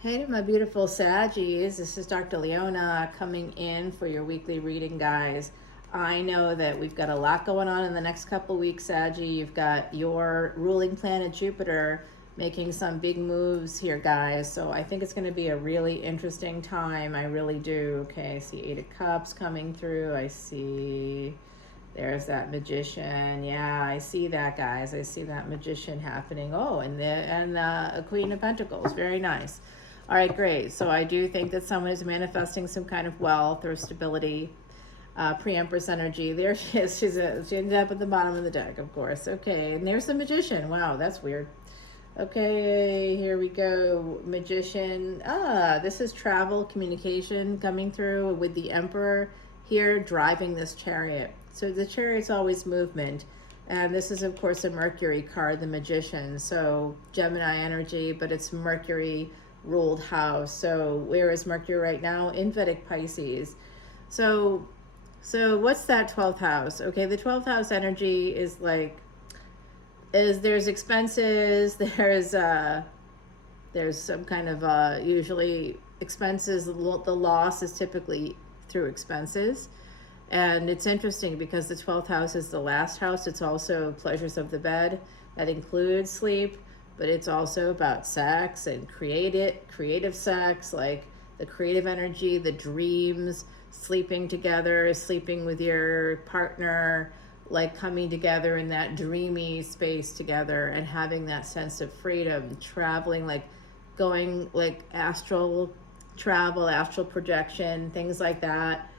Hey, my beautiful Saggies. This is Dr. Leona coming in for your weekly reading, guys. I know that we've got a lot going on in the next couple weeks, Saggie. You've got your ruling planet Jupiter making some big moves here, guys. So I think it's going to be a really interesting time. I really do. Okay, I see Eight of Cups coming through. I see there's that Magician. Yeah, I see that, guys. I see that Magician happening. Oh, and a Queen of Pentacles. Very nice. All right, great. So I do think that someone is manifesting some kind of wealth or stability. Pre-Empress energy. There she is. She ended up at the bottom of the deck, of course. Okay, and there's the Magician. Wow, that's weird. Okay, here we go. Magician. This is travel, communication coming through with the Emperor here driving this chariot. So the chariot's always movement. And this is, of course, a Mercury card, the Magician. So Gemini energy, but it's Mercury ruled house. So where is Mercury right now? In Vedic Pisces. So what's that 12th house? Okay, the 12th house energy is there's expenses, there's some kind of usually expenses. The loss is typically through expenses. And it's interesting because the 12th house is the last house. It's also pleasures of the bed. That includes sleep, but it's also about sex and creative sex, like the creative energy, the dreams, sleeping together, sleeping with your partner, like coming together in that dreamy space together and having that sense of freedom, traveling, like going like astral travel, astral projection, things like that.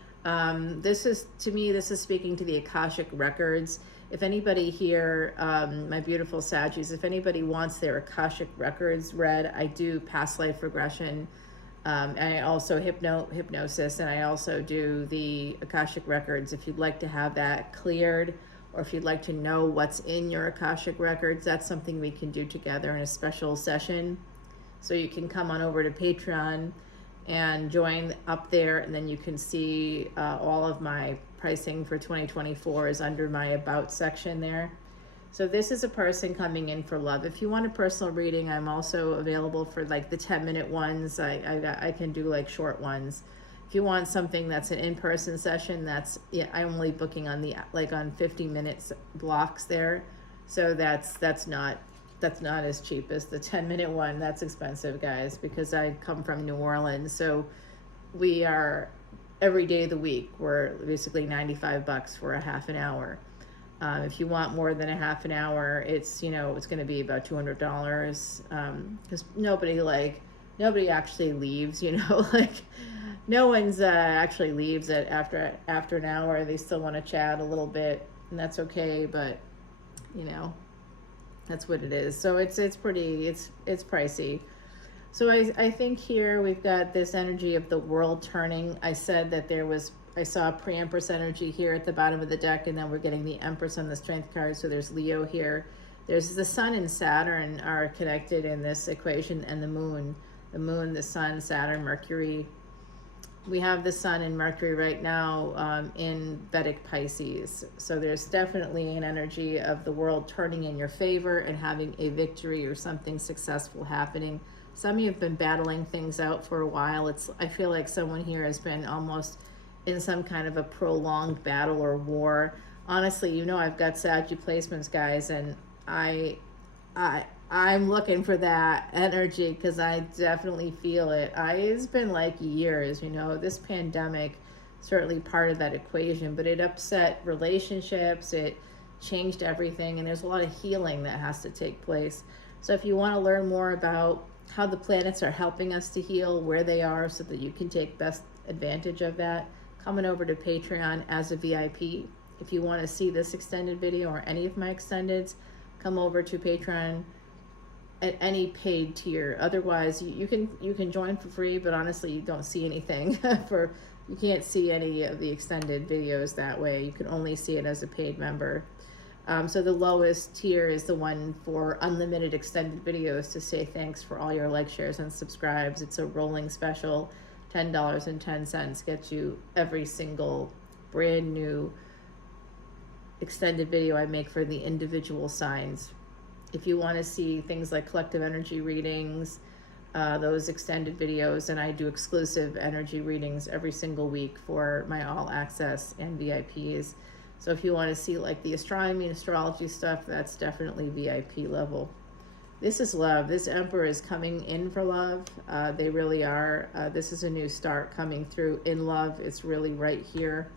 This is speaking to the Akashic records. If anybody here, my beautiful Saggies, if anybody wants their Akashic records read, I do past life regression. I also hypnosis, and I also do the Akashic records. If you'd like to have that cleared, or if you'd like to know what's in your Akashic records, that's something we can do together in a special session. So you can come on over to Patreon and join up there, and then you can see all of my pricing for 2024 is under my About section there. So this is a person coming in for love. If you want a personal reading, I'm also available for like the 10-minute ones. I can do like short ones. If you want something that's an in-person session, I'm only booking on on 50 minutes blocks there. So that's not as cheap as the 10-minute one. That's expensive, guys, because I come from New Orleans. So we are every day of the week. We're basically $95 for a half an hour. If you want more than a half an hour, it's going to be about $200. Because nobody actually leaves. Like no one's actually leaves after an hour. They still want to chat a little bit, and that's okay. But that's what it is. So it's pricey. So I think here we've got this energy of the world turning. I said that I saw pre-Empress energy here at the bottom of the deck, and then we're getting the Empress on the Strength card. So there's Leo here. There's the Sun and Saturn are connected in this equation, and the Moon, the Sun, Saturn, Mercury. We have the Sun and Mercury right now in Vedic Pisces. So there's definitely an energy of the world turning in your favor and having a victory or something successful happening. Some of you have been battling things out for a while. I feel like someone here has been almost in some kind of a prolonged battle or war. Honestly, I've got Saggy placements, guys, and I'm looking for that energy because I definitely feel it. It's been like years, this pandemic certainly part of that equation, but it upset relationships, it changed everything, and there's a lot of healing that has to take place. So if you want to learn more about how the planets are helping us to heal, where they are, so that you can take best advantage of that, coming over to Patreon as a VIP. If you want to see this extended video or any of my extendeds, come over to Patreon at any paid tier. Otherwise, you can join for free, but honestly, you don't see anything you can't see any of the extended videos that way. You can only see it as a paid member. So the lowest tier is the one for unlimited extended videos to say thanks for all your likes, shares, and subscribes. It's a rolling special. $10.10 gets you every single brand new extended video I make for the individual signs. If you want to see things like collective energy readings, those extended videos, and I do exclusive energy readings every single week for my all access and VIPs. So if you want to see like the astronomy and astrology stuff, that's definitely VIP level. This is love. This Emperor is coming in for love. They really are. This is a new start coming through in love. It's really right here.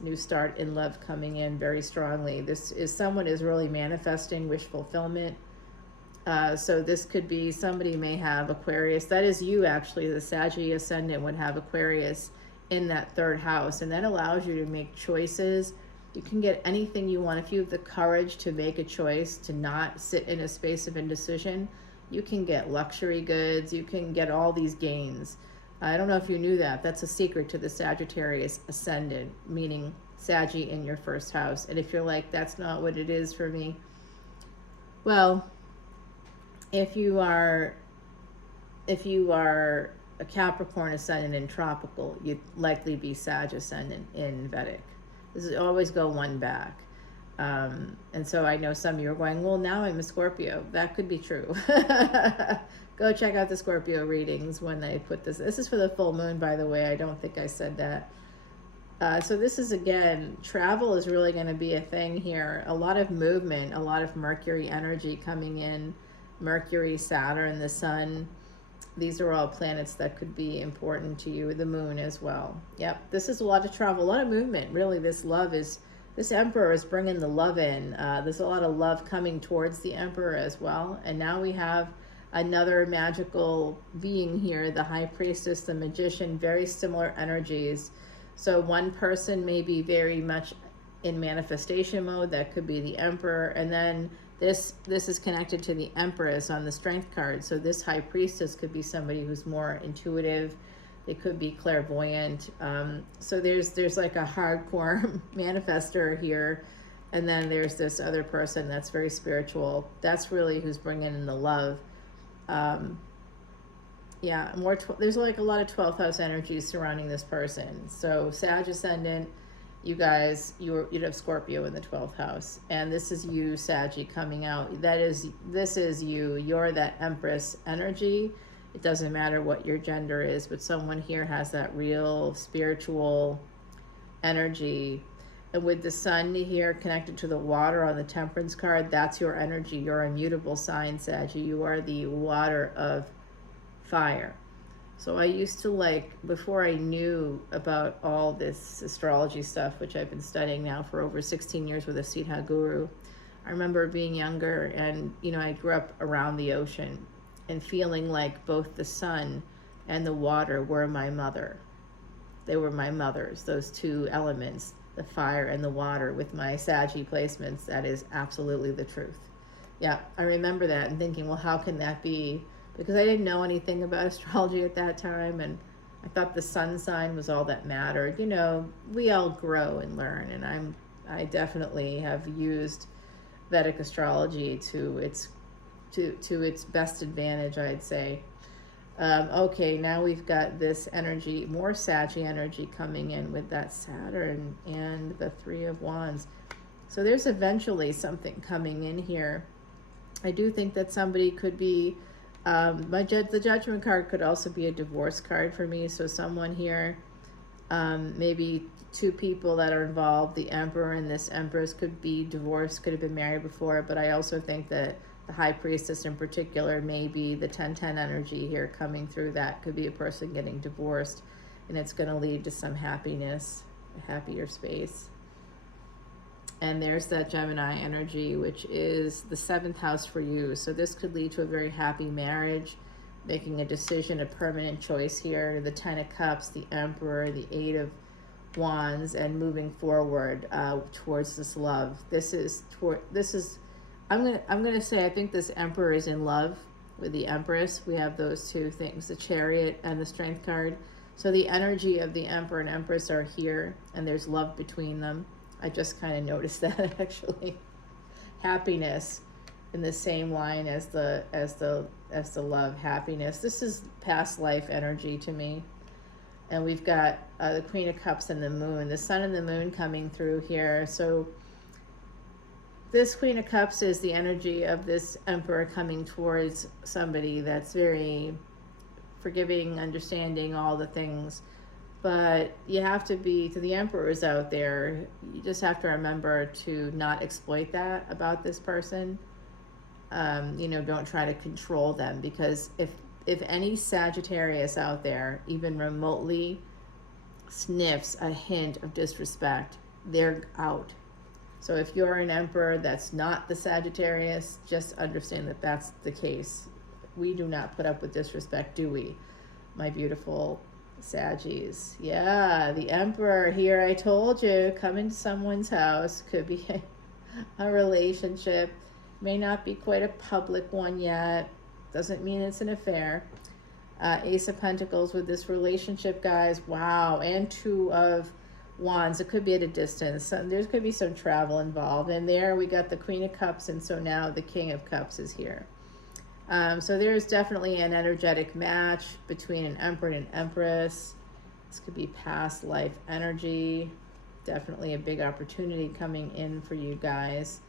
New start in love coming in very strongly. This is someone is really manifesting wish fulfillment. So this could be somebody may have Aquarius. That is you actually. The Saggie Ascendant would have Aquarius in that third house. And that allows you to make choices. You can get anything you want. If you have the courage to make a choice, to not sit in a space of indecision, you can get luxury goods. You can get all these gains. I don't know if you knew that. That's a secret to the Sagittarius Ascendant, meaning Saggie in your first house. And if you're like, that's not what it is for me, well, if you are a Capricorn Ascendant in tropical, you'd likely be Sag Ascendant in Vedic. This is always go one back. And so I know some of you are going, well, now I'm a Scorpio. That could be true. Go check out the Scorpio readings when they put this. This is for the full moon, by the way. I don't think I said that. So this is, again, travel is really going to be a thing here. A lot of movement, a lot of Mercury energy coming in. Mercury, Saturn, the Sun. These are all planets that could be important to you. The moon as well. Yep, this is a lot of travel, a lot of movement. Really, this Emperor is bringing the love in. There's a lot of love coming towards the Emperor as well. And now we have another magical being here, the High Priestess, the Magician, very similar energies. So one person may be very much in manifestation mode. That could be the Emperor. And then this is connected to the Empress on the Strength card. So this High Priestess could be somebody who's more intuitive. They could be clairvoyant. So there's like a hardcore manifester here. And then there's this other person that's very spiritual. That's really who's bringing in the love. Yeah, there's like a lot of 12th house energies surrounding this person. So Sag Ascendant, you guys, you'd have Scorpio in the 12th house. And this is you, Saggie, coming out. This is you. You're that Empress energy. It doesn't matter what your gender is, but someone here has that real spiritual energy. And with the Sun here connected to the water on the Temperance card, that's your energy. You're a mutable sign, Saggie. You are the water of fire. So I used to before I knew about all this astrology stuff, which I've been studying now for over 16 years with a Siddha guru, I remember being younger and, I grew up around the ocean and feeling like both the sun and the water were my mother. They were my mothers, those two elements, the fire and the water with my Saggie placements. That is absolutely the truth. Yeah, I remember that and thinking, well, how can that be? Because I didn't know anything about astrology at that time, and I thought the sun sign was all that mattered. We all grow and learn, and I definitely have used Vedic astrology to its best advantage, I'd say. Okay, now we've got this energy, more Saggy energy coming in with that Saturn and the Three of Wands. So there's eventually something coming in here. I do think that somebody could be, the Judgment card could also be a divorce card for me. So someone here, maybe two people that are involved, the Emperor and this Empress, could be divorced, could have been married before, but I also think that the High Priestess in particular may be the 10-10 energy here coming through. That could be a person getting divorced, and it's going to lead to some happiness, a happier space. And there's that Gemini energy, which is the 7th house for you. So this could lead to a very happy marriage, making a decision, a permanent choice here. The 10 of Cups, the Emperor, the 8 of Wands, and moving forward towards this love. I'm gonna say I think this Emperor is in love with the Empress. We have those two things, the Chariot and the Strength card. So the energy of the Emperor and Empress are here, and there's love between them. I just kind of noticed that actually. Happiness in the same line as the love, happiness. This is past life energy to me. And we've got the Queen of Cups and the Moon, the Sun and the Moon coming through here. So this Queen of Cups is the energy of this Emperor coming towards somebody that's very forgiving, understanding, all the things. But you have to be, to the emperors out there, you just have to remember to not exploit that about this person. Don't try to control them, because if any Sagittarius out there even remotely sniffs a hint of disrespect, they're out. So if you're an emperor that's not the Sagittarius, just understand that that's the case. We do not put up with disrespect, do we? My beautiful Saggies. Yeah, the emperor here, I told you, come into someone's house. Could be a relationship. May not be quite a public one yet. Doesn't mean it's an affair. Ace of Pentacles with this relationship, guys. Wow. And Two of Wands. It could be at a distance. There could be some travel involved. And there we got the Queen of Cups, and so now the King of Cups is here. So there's definitely an energetic match between an Emperor and an Empress. This could be past life energy. Definitely a big opportunity coming in for you guys.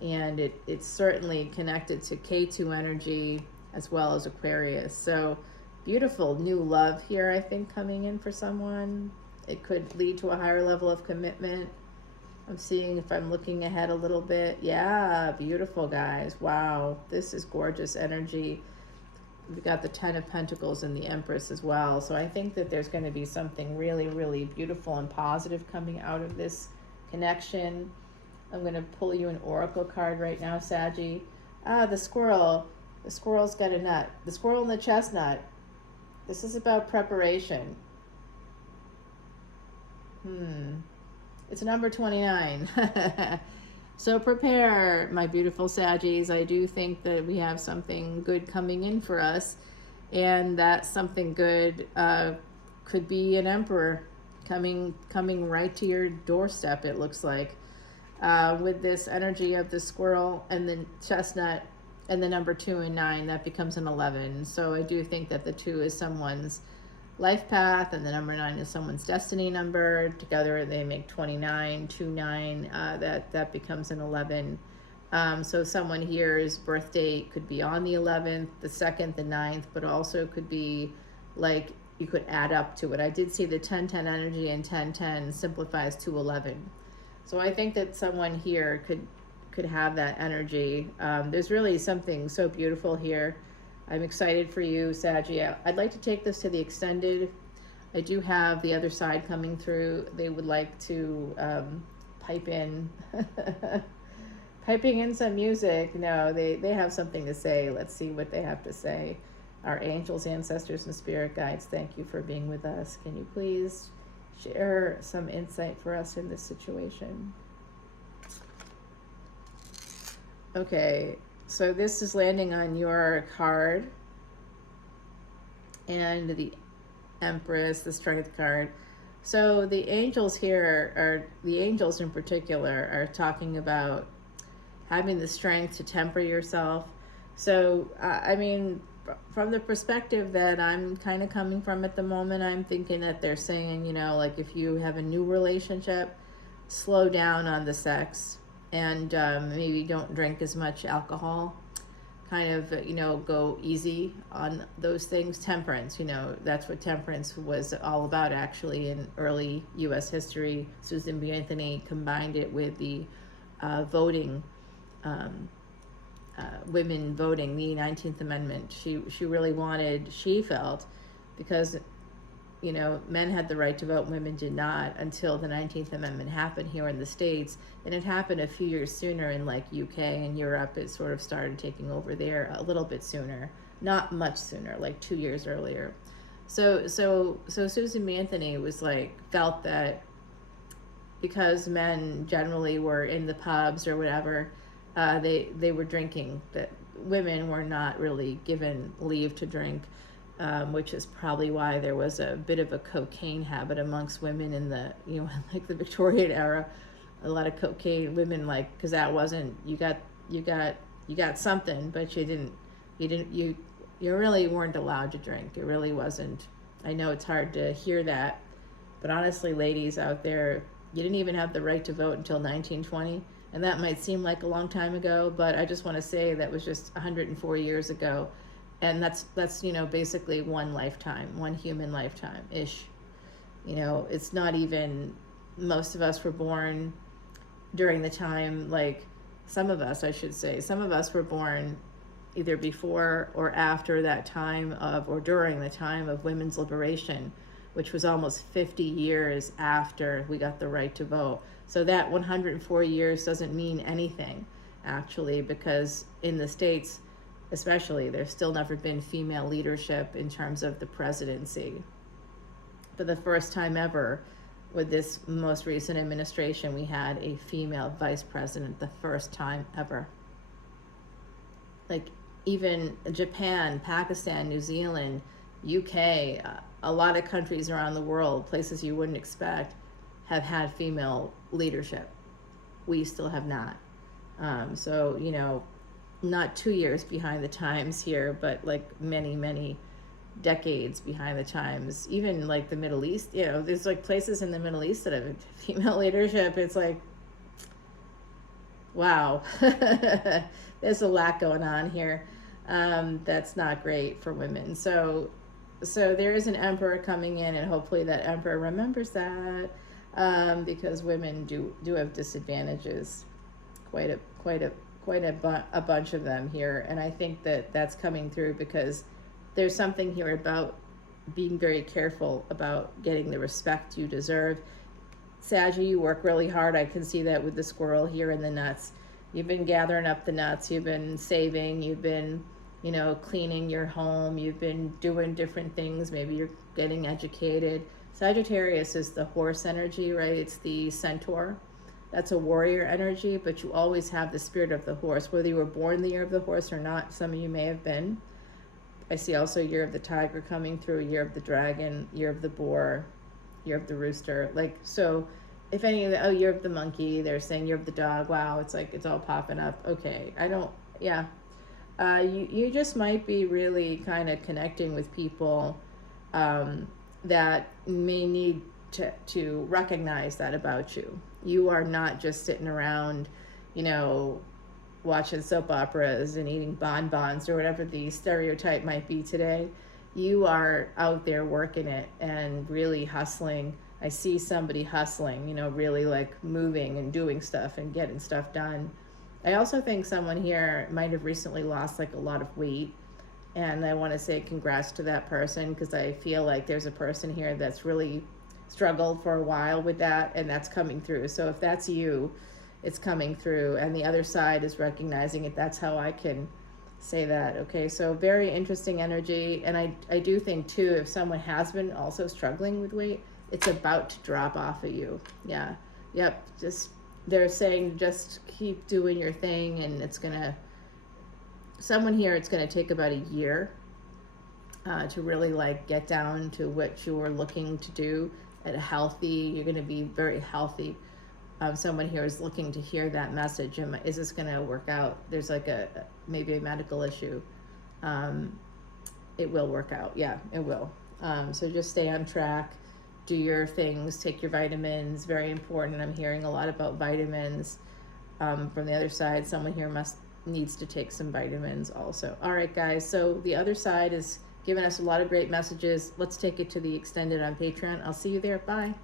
And it's certainly connected to K2 energy as well as Aquarius. So beautiful new love here, I think, coming in for someone. It could lead to a higher level of commitment. I'm seeing if I'm looking ahead a little bit. Yeah, beautiful, guys. Wow, this is gorgeous energy. We got the Ten of Pentacles and the Empress as well. So I think that there's going to be something really, really beautiful and positive coming out of this connection. I'm going to pull you an oracle card right now, Saggie. The squirrel. The squirrel's got a nut. The squirrel and the chestnut. This is about preparation. It's number 29. So prepare, my beautiful Saggies. I do think that we have something good coming in for us. And that something good could be an emperor coming right to your doorstep, it looks like. With this energy of the squirrel and the chestnut and the number 2 and 9, that becomes an 11. So I do think that the 2 is someone's life path, and the number 9 is someone's destiny number. Together they make 29, 2, 9. That becomes an 11. So someone here's birth date could be on the 11th, the 2nd, the 9th, but also could be like you could add up to it. I did see the 10-10 energy, and 10-10 simplifies to 11. So I think that someone here could have that energy. There's really something so beautiful here. I'm excited for you, Saggie. I'd like to take this to the extended. I do have the other side coming through. They would like to pipe in piping in some music. No, they have something to say. Let's see what they have to say. Our angels, ancestors, and spirit guides, thank you for being with us. Can you please share some insight for us in this situation? Okay. So this is landing on your card, and the Empress, the Strength card. So the angels here the angels in particular are talking about having the strength to temper yourself. So, I mean, from the perspective that I'm kind of coming from at the moment, I'm thinking that they're saying, like if you have a new relationship, slow down on the sex. And maybe don't drink as much alcohol, kind of, go easy on those things. Temperance, that's what temperance was all about, actually, in early U.S. history. Susan B. Anthony combined it with the voting, women voting, the 19th Amendment. She really wanted, she felt, because men had the right to vote, women did not, until the 19th Amendment happened here in the States. And it happened a few years sooner in like UK and Europe. It sort of started taking over there a little bit sooner, not much sooner, like 2 years earlier. So Susan B. Anthony was felt that because men generally were in the pubs or whatever, they were drinking, that women were not really given leave to drink. Which is probably why there was a bit of a cocaine habit amongst women in the, the Victorian era. A lot of cocaine women, because that wasn't, you got something, but you really weren't allowed to drink. It really wasn't. I know it's hard to hear that, but honestly, ladies out there, you didn't even have the right to vote until 1920. And that might seem like a long time ago, but I just want to say that was just 104 years ago. And that's you know, basically one lifetime, one human lifetime ish. You know, it's not even, most of us were born during the time, like some of us, I should say, some of us were born either before or after that time of, or during the time of women's liberation, which was almost 50 years after we got the right to vote. So that 104 years doesn't mean anything, actually, because in the States, especially, there's still never been female leadership in terms of the presidency. For the first time ever, with this most recent administration, we had a female vice president, the first time ever. Like, even Japan, Pakistan, New Zealand, UK, a lot of countries around the world, places you wouldn't expect, have had female leadership. We still have not. So, you know, not 2 years behind the times here, but like many, many decades behind the times. Even like the Middle East, you know, there's like places in the Middle East that have female leadership. It's like, wow. There's a lot going on here. That's not great for women. So there is an emperor coming in, and hopefully that emperor remembers that, because women do have disadvantages, quite a bunch of them here. And I think that that's coming through because there's something here about being very careful about getting the respect you deserve. Saggie, you work really hard. I can see that with the squirrel here and the nuts. You've been gathering up the nuts. You've been saving. You've been, you know, cleaning your home. You've been doing different things. Maybe you're getting educated. Sagittarius is the horse energy, right? It's the centaur. That's a warrior energy, but you always have the spirit of the horse, whether you were born the year of the horse or not. Some of you may have been. I see also year of the tiger coming through, year of the dragon, year of the boar, year of the rooster. Like, so if any of the, year of the monkey, they're saying year of the dog. Wow, it's like, it's all popping up. Okay, you just might be really kind of connecting with people that may need to recognize that about you. You are not just sitting around, you know, watching soap operas and eating bonbons or whatever the stereotype might be today. You are out there working it and really hustling. I see somebody hustling, you know, really like moving and doing stuff and getting stuff done. I also think someone here might have recently lost like a lot of weight, and I want to say congrats to that person, because I feel like there's a person here that's really struggled for a while with that, and that's coming through. So if that's you, it's coming through, and the other side is recognizing it. That's how I can say that. Okay, so very interesting energy. And I do think too, if someone has been also struggling with weight, it's about to drop off of you. Yeah, yep, just, they're saying just keep doing your thing, and it's gonna, someone here, it's gonna take about a year to really like get down to what you're looking to do at a healthy, you're gonna be very healthy. Someone here is looking to hear that message. Is this going to work out? There's like maybe a medical issue. It will work out. Yeah, it will. So just stay on track, do your things, take your vitamins. Very important. I'm hearing a lot about vitamins. From the other side, someone here needs to take some vitamins also. All right, guys. So the other side is giving us a lot of great messages. Let's take it to the extended on Patreon. I'll see you there. Bye.